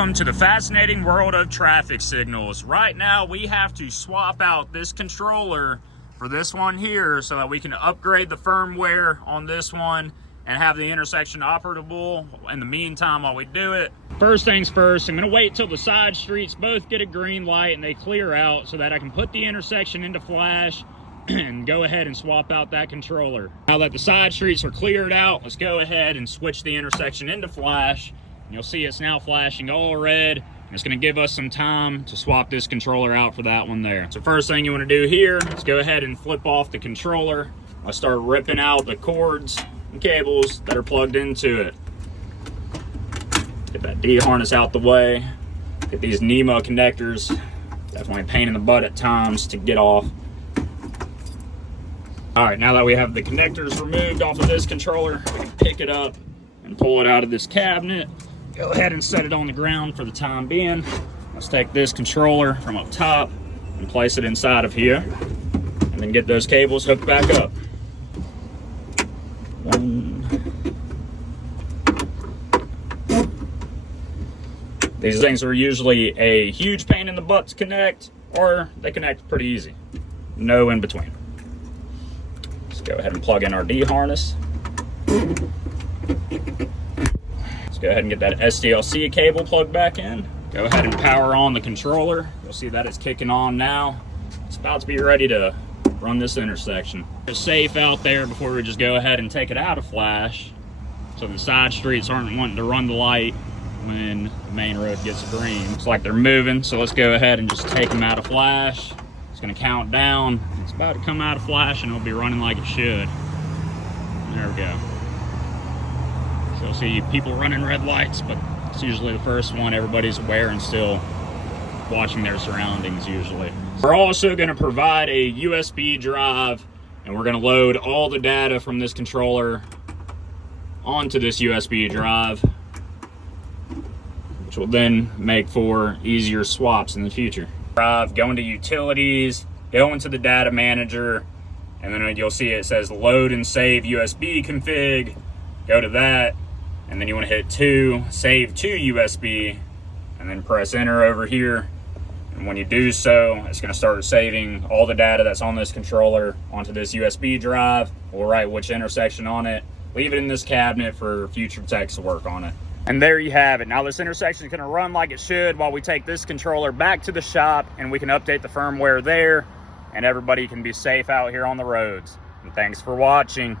Welcome to the fascinating world of traffic signals. Right now we have to swap out this controller for this one here so that we can upgrade the firmware on this one and have the intersection operable in the meantime while we do it. First things first, I'm going to wait till the side streets both get a green light and they clear out so that I can put the intersection into flash and go ahead and swap out that controller. Now that the side streets are cleared out, let's go ahead and switch the intersection into flash. You'll see it's now flashing all red, and it's going to give us some time to swap this controller out for that one there. So first thing you want to do here is go ahead and flip off the controller. I'll start ripping out the cords and cables that are plugged into it. Get that D harness out the way. Get these NEMA connectors. Definitely a pain in the butt at times to get off. All right, now that we have the connectors removed off of this controller, we can pick it up and pull it out of this cabinet. Go ahead and set it on the ground for the time being. Let's take this controller from up top and place it inside of here, and then get those cables hooked back up. These things are usually a huge pain in the butt to connect, or they connect pretty easy. No in between. Let's go ahead and plug in our D harness. Let's go ahead and get that SDLC cable plugged back in. Go ahead and power on the controller. You'll see that it's kicking on now. It's about to be ready to run this intersection. It's safe out there before we just go ahead and take it out of flash, so the side streets aren't wanting to run the light when the main road gets green. Looks like they're moving, so let's go ahead and just take them out of flash. It's gonna count down. It's about to come out of flash and it'll be running like it should. There we go. So you'll see people running red lights, but it's usually the first one. Everybody's aware and still watching their surroundings usually. We're also gonna provide a USB drive, and we're gonna load all the data from this controller onto this USB drive, which will then make for easier swaps in the future. Go into utilities, go into the data manager, and then you'll see it says load and save USB config. Go to that, and then you want to hit save to USB, and then press enter over here. And when you do so, it's going to start saving all the data that's on this controller onto this USB drive. We'll write which intersection on it, leave it in this cabinet for future techs to work on it. And there you have it. Now this intersection is going to run like it should while we take this controller back to the shop, and we can update the firmware there, and everybody can be safe out here on the roads. And thanks for watching.